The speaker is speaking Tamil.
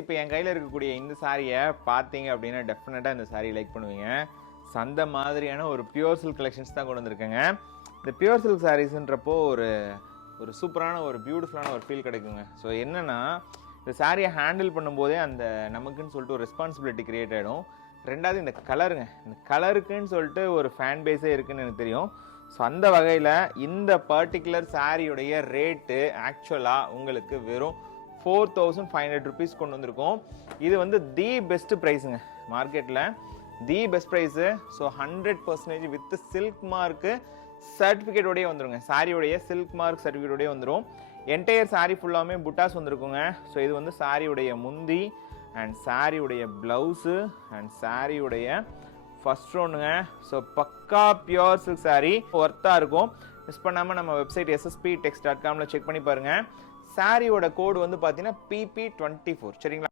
இப்போ என் கையில் இருக்கக்கூடிய இந்த சாரியை பார்த்தீங்க அப்படின்னா டெஃபினட்டாக இந்த சாரி லைக் பண்ணுவீங்க. சந்தை மாதிரியான ஒரு பியூர் சில்க் கலெக்ஷன்ஸ் தான் கொண்டு வந்திருக்கேங்க. இந்த பியூர் சில்க் சாரீஸ்ன்றப்போ ஒரு சூப்பரான ஒரு பியூட்டிஃபுல்லான ஒரு ஃபீல் கிடைக்குங்க. ஸோ என்னென்னா இந்த சாரியை ஹேண்டில் பண்ணும்போதே அந்த நமக்குன்னு சொல்லிட்டு ஒரு ரெஸ்பான்சிபிலிட்டி க்ரியேட் ஆகிடும். ரெண்டாவது இந்த கலருங்க, இந்த கலருக்குன்னு சொல்லிட்டு ஒரு ஃபேன் பேஸே இருக்குதுன்னு எனக்கு தெரியும். ஸோ அந்த வகையில் இந்த பர்டிகுலர் சாரியுடைய ரேட்டு ஆக்சுவலாக உங்களுக்கு வெறும் 4500 rupees கொண்டு வந்திருக்கோம். இது வந்து தி பெஸ்ட் ப்ரைஸுங்க மார்க்கெட்டில், the best price. So 100% with silk mark சர்டிஃபிகேட்டோடய வந்துருங்க. சாரியோடைய சில்க் மார்க் சர்டிஃபிகேட்டோடய வந்துடும். என்டையர் சாரி ஃபுல்லாமே புட்டாஸ் வந்திருக்குங்க. ஸோ இது வந்து சாரியுடைய முந்தி அண்ட் சாரியுடைய ப்ளவுஸு அண்ட் சாரியுடைய ஃபர்ஸ்ட் ரவுண்டுங்க. ஸோ பக்கா பியூர் சில்க் சாரி ஒர்த்தாக இருக்கும். மிஸ் பண்ணாமல் நம்ம வெப்சைட் ssp.text.com செக் பண்ணி பாருங்கள். சாரியோட கோடு வந்து பார்த்தீங்கன்னா PP24 சரிங்களா.